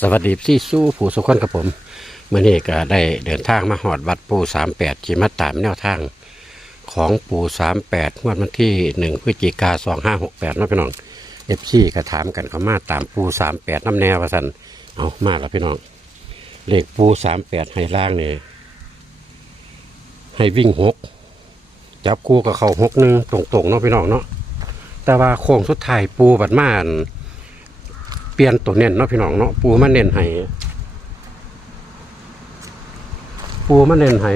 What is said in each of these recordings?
สวัสดีพี่สู้ผู้สุขคนกับผมเมื่อนี้ก็ได้เดินทางมาหอดวัดปูสามแปดขี่มาตามแนวทาง ของปูสามแปดงวดวันที่หนึ่งพฤศจิกาสองห้าหกแปดน้องพี่น้องเอฟซีก็ถามกันเขามาตามปูสามแปดน้ำแนวว่าสันเอามาแล้วพี่น้องเลขปูสามแปดให้ล่างเนี่ยให้วิ่งหกจับคู่กับเขาหกหนึ่งตรงๆเนาะพี่น้องเนาะแต่ว่าโค้งสุดท้ายปูบัดมาน เปลี่ยนตัวเน้นเนาะพี่น้องเนาะปูมาเน้นให้ปูมาเน้นให้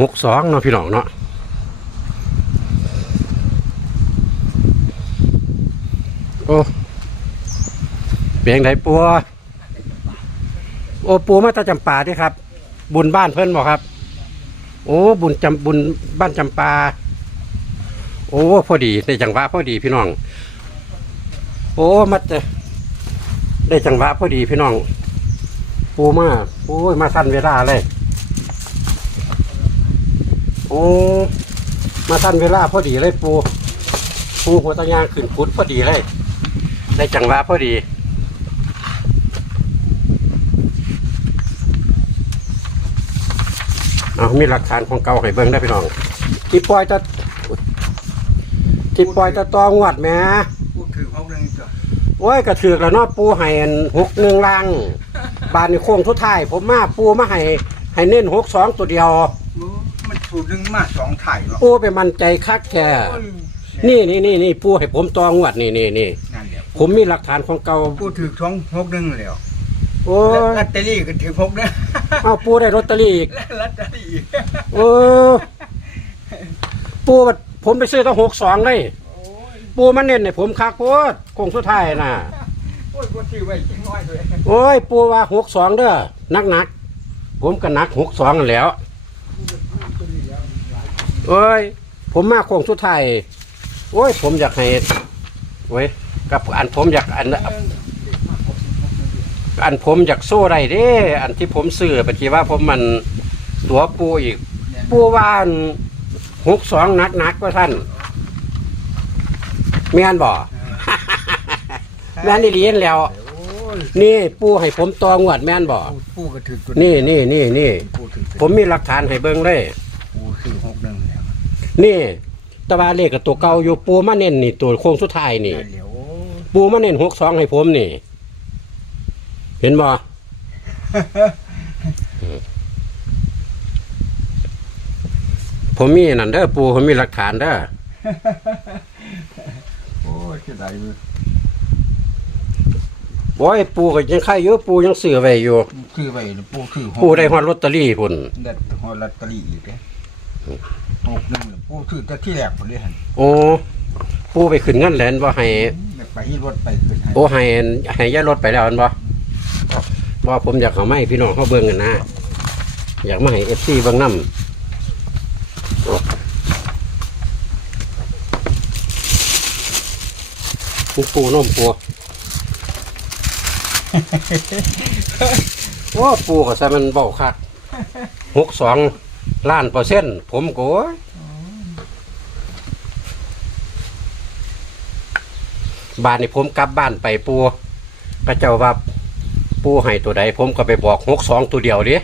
หกสองเนาะพี่น้องเนาะโอ้เปลียงไดปูโอ้ปูมาตาจำปาที่ครับ บุญบ้านเพิ่อนบอกครับ โอ้บุญจำบุญบ้านจำปา โอ้พอดีในจังหวะพอดีพี่น้อง โอ้มาเจอได้จังหวะพอดีพี่น้อง ปูมาโอ้ยมาสั้นเวลาเลย โอ้มาสั้นเวลาพอดีเลยปูปูหัวตะยางขึ้นพุดพอดีเลย ได้จังหวะพอดีเอามีหลักฐานของเก่าให้เบิ่งได้พี่น้องที่ปล่อยจะที่ปล่อยจะตองวัดแหม่ พูดถึงห้องหนึ่งจ้ะ โอ้ยกระถือกแล้วเนาะปูให้อันหกหนึ่งลังบานในโค้งทุดท้ายผมมาปูมาให้ให้เน้นหกสองตัวเดียวมันสูตรหนึ่งมาสองถ่ายหรอกปูไปมันใจคักแค่นี่นี่นี่นี่ปูให้ผมตองวดนี่นี่นี่นั่นเดี๋ยวผมมีหลักฐานของเก่าพูดถึงสองหกหนึ่งแล้วโอ้ยลอตเตอรี่ก็ถึงหกนะเอาปูได้ลอตเตอรี่อีกลอตเตอรี่โอ้ปูบัดผมไปซื้อตั้งหกสองเลยโอ้ย ปูมันเน้นให้ผมคักโพดโค้งสุดท้ายน่ะ โอ้ยพูดชื่อไว้จังน้อยเลยโอ้ย ปูว่าหกสองเด้อนักหนักๆผมก็หนักหกสองนั่นแหล้วโอ้ย ผมมาโค้งสุดท้ายโอ้ย ผมอยากให้โอ้ยกับอันผมอยากอัน อันผมอยากโซ่ได้เด้อันที่ผมซื้อปฏิว่าผมมันตัวปูอีก ปูว่าหกสองนักนักๆว่าท่าน แม่นบ่ แม่นดีเลียนแล้ว โอ้ยนี่ปูให้ผมตองวดแม่นบ่พูดก็ถึงตัวนี่นี่นี่นี่พูดถึงผมมีหลักฐานให้เบิ่งเลยพูดถึงหกหนึ่งแล้วนี่แตะวาเลขกับตัวเก่าอยู่ปูมาเน้นนี่ตัวโค้งสุดท้ายนี่ นั่นเดี๋ยวโอ้ยปูมาเน้นหกสองให้ผมนี่ เห็นบ่ผมมีนั่นเด้อปูผมมีหลักฐานเด้อ โอ้ยจะได้เลยโอ้ยปูก็ยังไข่อยู่ปูยังซื้อไว้อยู่ คือไว้พูดคือหกปูได้ฮอดลอตเตอรี่พุ่นได้หอลอตเตอรี่อีกเลยหกหนึ่งพูดคือแต่ที่แรกผมเลยหันโอ้ปูไปขึ้นเงินแหลนบ่ให้ไปที่รถไปขึ้นให้โอ้ให้ให้ย่ารถไปแล้วอันบ่ว่าผมอยากเอาไมาให้พี่น้องเขาเบิ่งกันนะ อยากมาให้เอฟซีเบิ่งน้ำปูปูน้มปูว่าปูก็ใส่มันเบาคักหกสองล้านเปอร์เซ็นต์ผมก็โอ้ยบ้านนี่ผมกลับบ้านไปปูก็เจ้าว่าปูให้ตัวใดผมก็ไปบอกหกสองตัวเดียวดิ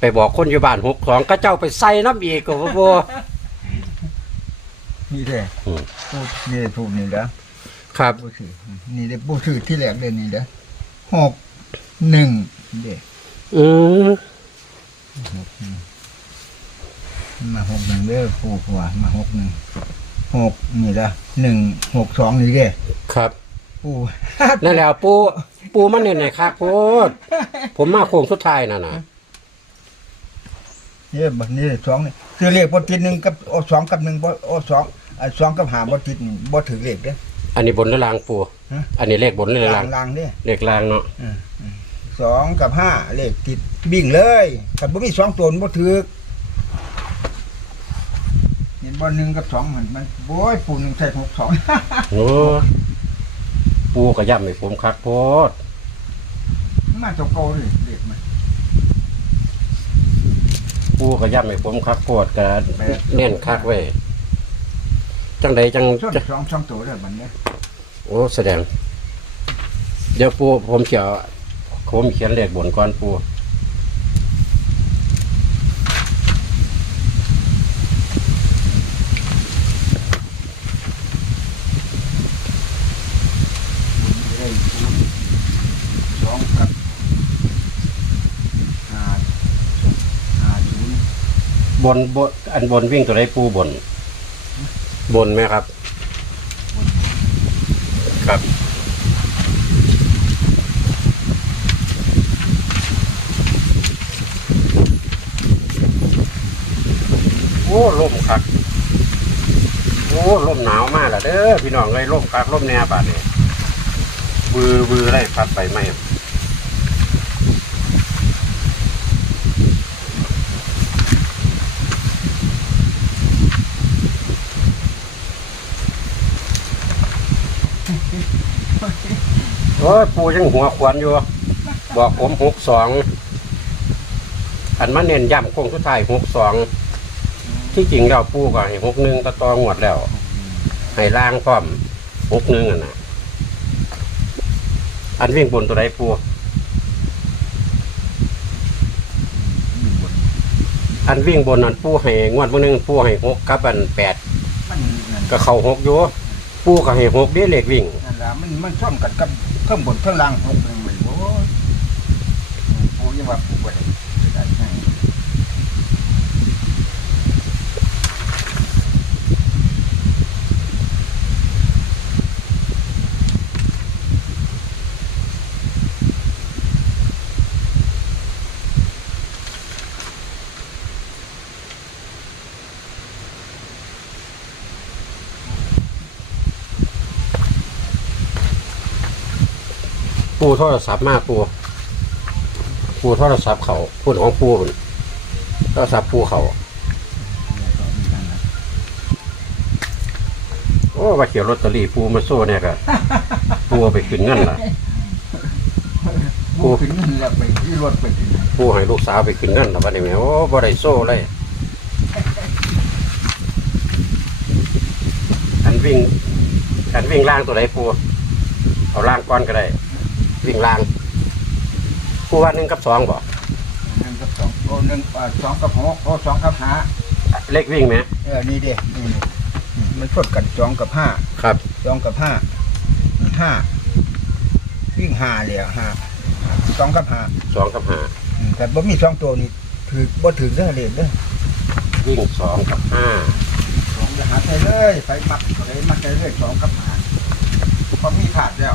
ไปบอกคนอยู่บ้านหกสองก็เจ้าไปใส่น้ำอีกก็บ่บ่นี่แหละอืมพูดนี่ถูกนี่แล้ว ครับผู้ถือนี่เด้ผู้ถือที่แรกเด่นนี่เด้อหกหนึ่งเด้อืมมาหกหนึ่งเด้อผู้ผัวมาหกหนึ่งหกนี่ละหนึ่งหกสองนี่เด้ครับผู้นั่นแหละปูปูมันเนี่ยไหนคักโพดผมมาโค้งสุดท้ายน่ะนะเนี่ยบัดนี้สองนี่คือเลขบ่ติดหนึ่งกับโอสองกับหนึ่งบ่โอสองอ่าสองกับหาบ่ติดนี่บ่ถือเลขเด้อ อันนี้บนหรือลางปูฮะ อันนี้เลขบนหรือลาลางงลางเด้อเลขลางเนาะอืมอืมสองกับห้าเลขติดบิ่งเลยถ้าบ่มีสองตัวมันบ่ถือเห็นบ่หนึ่งกับสองมันมันโอ้ยปูหนึ่งใส่หกสอง โอ้ปูก็ย่ำให้ผมคักโพดมาตัวเก่าเลยเด็กมัน ปูก็ย่ำให้ผมคักโพดก็เน้นคักไว้ จังใดจังส่วนจะสองสองตัวเลยมันเนี่ยโอ้แสดง เดี๋ยวปูผมเขียวผมเขียนเลขบนก่อนปูได้ศูนย์สองกับห้าห้าศูนย์บนบนอันบนวิ่งตัวไหนปูบน บนไหมครับ ครับ โอ้ลมคักโอ้ลมหนาวมากล่ะเด้อพี่น้องเลยลมคักลมแนวบาดเนี่ยบือบือไรพัดไปไหม โอ้ยปูยังหัวขวานอยู่ บอกผมหกสองอันมาเน้นย้ำโค้งสุดท้ายหกสองที่จริงเราปูก็ให้หกหนึ่งตะตองหมดแล้ว ให้ล่างพร้อมหกหนึ่งอะนะอันวิ่งบนตัวใดปูหนึ่งบนอันวิ่งบนอันปูให้งวดมื้อหนึงปูให้หกกับอันแปดมันนั่นก็เข้าหกอยู่ปูก็ให้หกเด้เลขวิ่งนั่นละมันมันช่องกันกับ เครื่องบนเครื่องล่างหกหนึ่งไม่โอ้ยปูยังว่าปูบ่ได้ได้ให้ โทรศัพท์มาปูปูโทรศัพท์เขาพูดของปูพุ่นโทรศัพท์ปูเขาโอ้มาเขียวลอตเตอรี่ปูมาโซ่เนี่ยก็ ปูเอาไปขึ้นเงินล่ะปูขึ้นนั่นแหละไปที่รถไปถึงปูให้ลูกสาวไปขึ้นเงินแล้วบัดนี้แม่โอ้บ่ได้โซ่เลย อันวิ่งอันวิ่งล่างตัวไหนปูเอาล่างก้อนก็ได้ วิ่งล่างปูว่าหนึ่งกับสองบ่หนึ่งกับสองโอ้หนึ่งอ่าสองกับหกโอ้สองกับห้าเลขวิ่งไหมเออนี่เด้นี่นี่มันชดกันสองกับห้าครับสองกับห้าห้าวิ่งห้าเลยอะห้าสองกับห้าสองกับห้าอืมแต่บ่มีสองตัวนี่ถือบ่ถือเด้อเล่นเด้อวิ่งสองกับห้าสองจะหาไปเลยไปมักไปมักไปเลยสองกับห้าพอมีขาดแล้ว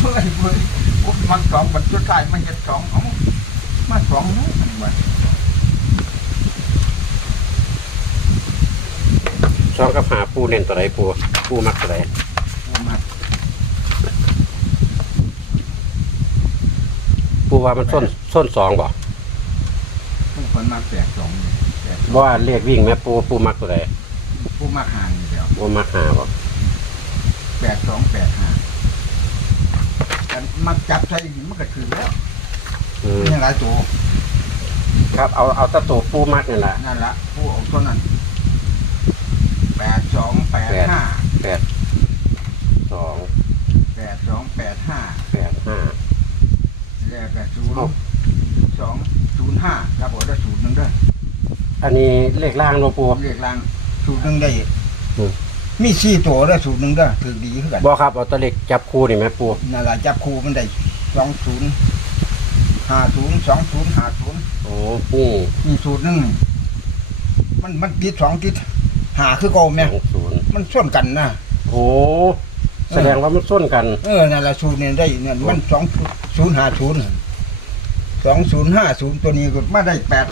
เฮ้ยเฮ้ยอุ๊ยมันสองบันสุดท้ายมันจะสองเอามาสองนู้นมันว่าสองกับห้าปูเน้นตัวไหนปูปูมักตัวไหนเอามาปูว่ามันส้นส้นสองบ่ผู้คนมาแปดสองเลยแปดบ่ว่าเลขวิ่งไหมปูปูมักตัวไหนผู้มาห่างอยู่แล้วปูมักห้าบ่แปดสองแปดห้า แต่มาจับใส่หินมันก็ถือแล้วอืมนี่หลายตัวครับเอาเอาแตะตัวปูมักนี่แหละนั่นละผู้เอาตัวนั้นแปดสองแปดห้าแปดสองแปดสองแปดห้าแปดห้า แล้วก็ศูนเอ้าย์สองศูนย์ห้าครับผมได้ศูนย์หนึ่งด้วยอันนี้เลขล่างโนปูเรียกลางศูนย์หนึ่งได้อืม มีสี่ตัวได้ศูนย์หนึ่งด้วยถือดีขึ้นกันบ่ครับเอาแตะเลขจับคู่นี่ไหมปูนั่นละจับคู่มันได้สองศูนย์ห้าศูนย์สองศูนย์ห้าศูนย์โอ้นี่มีศูนย์หนึ่งมันมันติดสองติดหาคือเก่าแม่สองศูนย์มันส่วนกันนะโอ้แสดงว่ามันส้นกัน เออนั่นละศูนย์เนี่ยได้เนี่ยมันสองศูนย์ห้าศูนย์สองศูนย์ห้าศูนย์ตัวนี้ก็มาได้แปด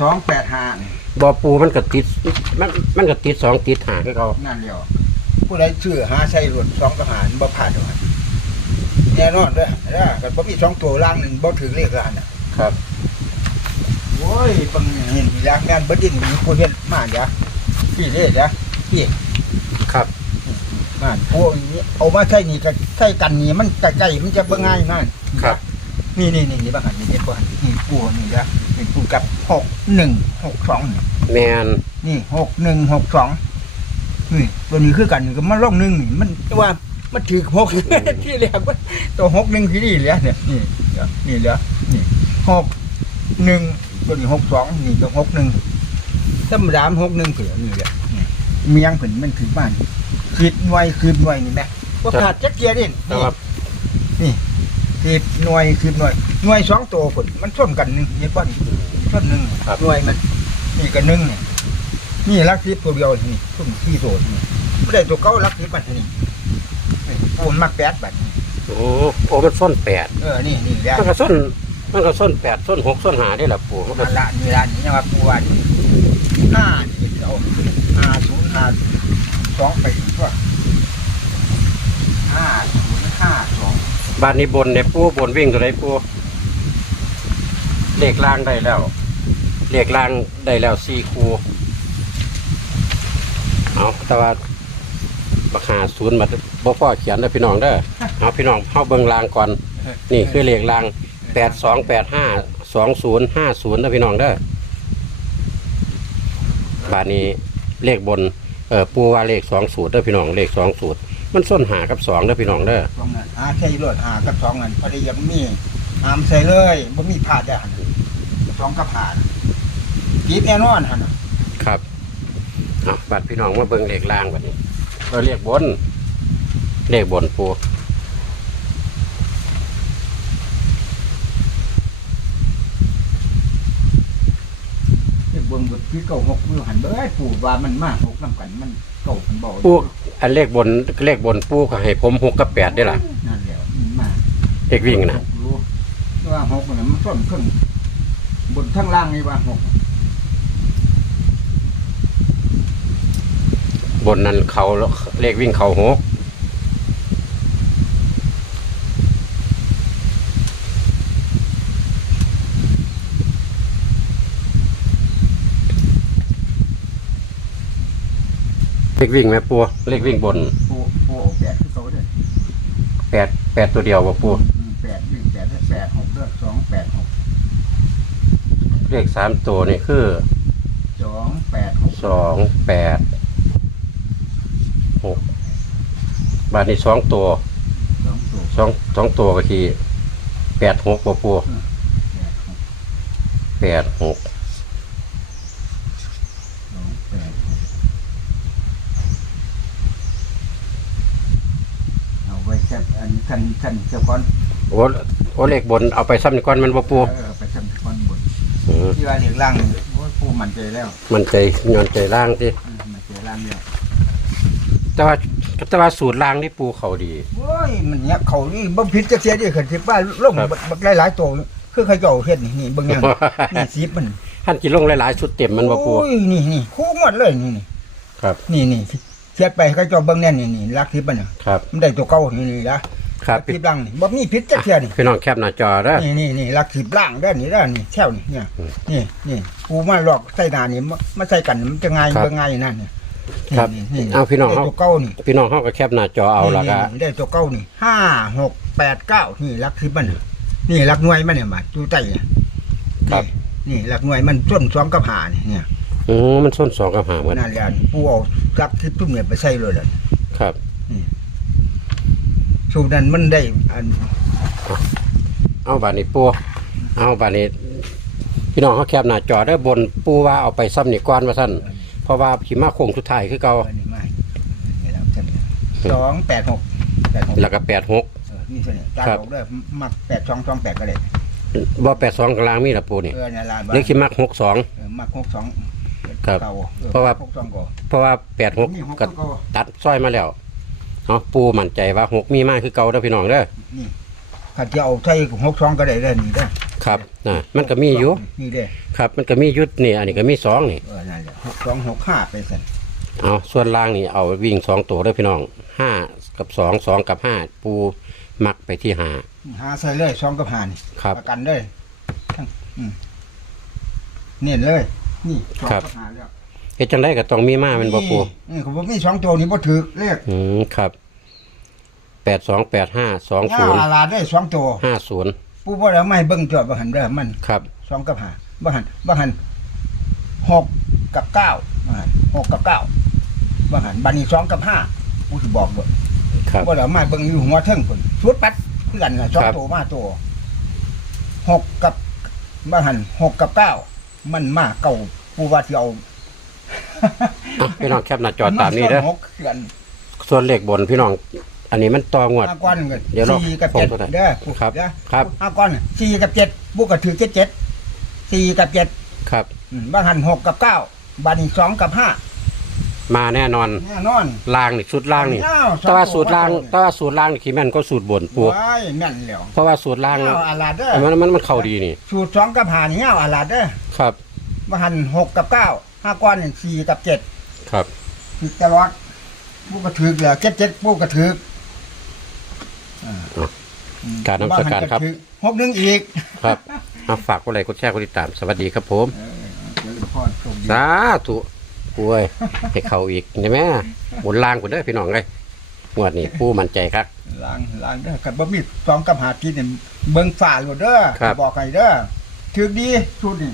สองแปดห้านี่ บ่ปูมันก็ติด มันมันก็ติดสองติดหาคือเขานั่นเดียวผู้ใดชื่อหาใช้รถสองกับหารบ่ผ่านหรอกแน่นอนเด้อเด้อกันบ่มีสองตัวล่างหนึ่งบ่ถึงเลขล้านน่ะครับ โอ้ยเบังเห็นอยากงานเบิดดินมีผู้เฮ็ดมาเดี๋ยวพี่เด้เดี๋ยวพี่ครับมาพวกนี้เอามาใช้นี่ก็ใช้กันนี่มันใกล้ๆมันจะบ่ง่ายมากครับ นี่นี่นี่นี่บ้างหันนี่เด็ดบ่หันนี่ปูนี่เด้อ นี่ปูกับหกหนึ่งหกสองนี่แมนนี่หกหนึ่งหกสองนี่ตัวนี้คือกันนี่ก็มาลงหนึ่งนี่มันว่ามันถือหกที่เรียกว่าตัวหกหนึ่งที่นี่เหลือเนี่ยนี่เหลือนี่เหลือนี่หกหนึ่งตัวนี้หกสองนี่ตัวหกหนึ่งธรรมดามหกหนึ่งเผื่อนี่แหละนี่เมียงผืนมันคือบ้านคืดหน่วยคืดหน่วยนี่แม่ว่าขาดจักเกียร์ดิแต่นี่ว่านี่คืดหน่วยคืดหน่วยหน่วยสองตัวผลมันส้นกันหนึ่งเห็นป่ะนี่ ส้นหนึ่งหน่วยมัน นี่ก็หนึ่งนี่นี่ลักทิพตัวเดียวนี่ส้นที่โสดนี่ไม่ได้ตัวเก้าลักทิพมันนี่นี่ปูนมักแปดบัดโอ้โอ้มันส้นแปดเออนี่นี่แล้วมันก็ส้นมันก็ส้นแปดส้นหกส้นหาได้ละปูมันก็นั่นละนี่ละนี่ยังว่าปูว่านี่ห้านี่เอาห้าศูนย์ห้าสองไปอีกว่าห้าศูนย์ห้าสองบ้านนี้บนเนี่ยปูบนวิ่งตัวไหนปูเลขล่างได้แล้ว เลขล่างได้แล้วสี่คูเอาแต่ว่าบักหาศูนย์มาบ่พ่อเขียนนะพี่น้องเด้อเอาพี่น้องเข้าเบิ่งล่างก่อน นี่คือเลขล่างแปดสองแปดห้าสองศูนย์ห้าศูนย์นะพี่น้องเด้อบ้านนี้เลขบนเออปูว่าเลขสองสูตรเด้อพี่น้องเลขสองสูตร มันส้นหากับสองเด้อพี่น้องเด้อสองนั่นหาใช่รถหากับสองนั่นพอดียังมีหามใส่เลยบ่มีผ่าได้หันสองกับผ่านะกีบแน่นอนหันน่ะครับเอาบัตรพี่น้องมาเบิ่งเลขล่างแบบนี้เราเรียกบนเลขบนปูเด็กเบิ่งบทที่เก่าหกมือหันเบ้ยปู่ว่ามันมากหกน้ำกันมันเก่ามันเบาปูอันเลขบนเลขบนปูก็ให้ผมหกกับแปดได้ล่ะนั่นแหละมันมากเลขวิ่งนะรู้ว่าหกมันมันส้นขึ้นบนทั้งล่างนี่ว่าหก บนนั้นเขาเลขวิ่งเขาหกเลขวิ่งไหมปูเลขวิ่งบนปูปูเอาแปดที่เขาเนี่ยแปดแปดตัวเดียวบ่ปูแปดวิ่งแปดได้แปดหกเลือกสองแปดหกเลขสามตัวนี่คือสองแปดหกสองแปดหก บาทนี้สองตัวสองตัวสองสองตัวก็คือแปดหกบ่ปูแปดหกแปดหกสองแปดหกเอาไว้จับอันกันกันเจ้าก้อนโอ้โอ้เลขบนเอาไปซ้ำนี่ก่อนมันบ่ปูเออไปจับก้อนบนอืมที่ว่าเหลียงล่างนี่โอ้ยปูมันใจแล้วมันใจย้อนใจล่างที่อืมมันใจล่างแล้วแต่ว่า แต่ว่าสูตรล่างนี่ปูเขาดี โอ้ยมันเนี่ยเขานี่บ่ผิดจักเสียดิขันสิว่าลงครับ บักบักหลายๆตัวคือเขาเจ้าเฮ็ดนี่นี่เบิ่งอย่างนี่สีมันท่านกินลงหลายๆชุดเต็มมันบ่ปูโอ้ยนี่นี่คู่หมดเลยนี่นี่ครับนี่นี่เสียดไปเขาเจ้าเบิ่งแน่นี่นี่ลักทิพย์มันน่ะครับมันได้ตัวเก่านี่นี่ละครับลักทิพย์ล่างนี่บ่มีผิดจักเสียนี่พี่น้องแคปหน้าจอเด้อ นี่นี่นี่ลักทิพย์ล่างเด้อนี่เด้อนี่แถวนี่เนี่ยอืมนี่นี่กูมาหลอกใส่หน้านี่มามาใส่กันมันจะง่ายครับ เบิ่งง่ายนั่นนี่ ครับนี่นี่เอาพี่น้องได้เฮา ตัวเก่านี่พี่น้องเฮาก็แคปหน้าจอเอาแล้วก็นี่ได้ตัวเก้านี่ห้าหกแปดเก้านี่ลักทิพย์มันน่ะนี่ลักหน่วยมันเนี่ยมาดูใต้เนี่ยครับนี่ลักหน่วยมันส้นสองกับหานี่เนี่ยอือมันส้นสองกับหาเหมือนนั่นแหละปูเอาลักทิพย์ตุ้มเนี่ยไปใส่เลยล่ะครับ สูตรนั้นมันได้อันเอาบาดนี้ปูเอาบาดนี้พี่น้องเขาแคบหน้าจอได้อบนปูว่าเอาไปซ้ำนี่ก้อนว่าสั้นเพราะว่าขี่มาโค้งสุดท้ายคือเก่าอันนี้ไม่นี่แล้วจังเนี่ยสองแปดหกแปดหกแล้วก็แปดหก เออนี่เท่านี้ตาครับ บอกด้วยมักแปดสองสองแปดก็ได้บ่แปดสองกลางมีละปูนี่เออเนี่ยลานเล็กขี่มักหกสอง เออมักหกสองครับก่อออเพราะว่า หกสองก่อเพราะว่าแปดหกนี่หกก็ก็ตัดสร้อยมาแล้วเนาะปูมั่นใจว่าหกมีมากคือเก่าเด้อพี่น้องเด้อ นี่ขัดจะเอาใส่หกสองก็ได้เด้อนี่เด้อ ครับนะมันก็มีอยู่ นี่เด้อครับ มันก็มียุดนี่อันนี้ก็มีสองนี่ เออนั่นแหละหกสองหกห้าไปสั่นเอาส่วนล่างนี่เอาวิ่งสองตัวเด้อพี่น้องห้ากับสองสองกับห้าปูมักไปที่ห้าหาใส่เลยสองกับห้านี่ครับ ประกันเลยทั้งอืมเน้นเลย นี่สองครับกับห้าแล้วเฮ็ดจังไดก็ต้องมีมาแมันบ่ปูนี่เขาบอกมีสองตัวนี่บ่ถือเลขอืมครับแปดสองแปดห้าสองศูนย์ลาได้สองตัวห้าศูนย์ ผู้บ่ได้เอาไม่เบิ่งจอดบ่หันเด้อมันครับ สองกับห้าบ่หันบ่หันหกกับเก้าบ่หันหกกับเก้าบ่หันบัดนี้สองกับห้าผู้สิบอกบ่ครับ บ่ได้เอามาเบิ่งอยู่หัวเทิงพุ่นชุดปัดเพื่อนน่ะสองครับ ตัวมาตัวหกกับบ้าหันหกกับเก้ามันมาเก่าปูว่าที่เอาอะพี่น้องแคปหน้าจอตามนี้เด้อหกเขื่อนส่วนเลขบนพี่น้อง อันนี้มันต่องวด ห้าก้อนเงินเดี๋ยวเราสี่กับเจ็ดผมตัวไหนเด้อครับเด้อครับ ห้าก้อนสี่กับเจ็ดบุกกระถือเจ็ดเจ็ดสี่กับเจ็ดครับ อืมบ้าหันหกกับเก้าบาทนี่สองกับห้ามาแน่นอนแน่นอน ล่างนี่สูตรล่างนี่อ้าวสอง แต่ว่าสูตรล่างตัวแต่ว่าสูตรล่างนี่ขี้แม่นก็สูตรบนปูว้ายแม่นแล้วเพราะว่าสูตรล่างเงาอาลาดเด้อมันมันมันเข้าดีนี่สูตรสองกับห้านี่เงาอาลาดเด้อครับบ้าหันหกกับเก้าห้าก้อนนี่สี่กับเจ็ดครับผิดตลอดบุกกระถือแล้วเจ็ดเจ็ดบุกกระถืออ่าอะ การนำสการครับบ้นกะถือหกหนึ่งอีกครับเอาฝากกดไลค์กดแชร์กดติดตาม สวัสดีครับผมเออเจริญพรโชคดี สาธุป่วยให้เขาอีกใช่ไหมบนล่างกูเด้อพี่น้องเลยงวดนี้ผู้มั่นใจครับ ล้างล้างเด้อกับบะหมี่สองกับหาทีเนี่ยเบิ่งฝ่าโลดเด้อครับ บอกให้เด้อถือดีสุดนี่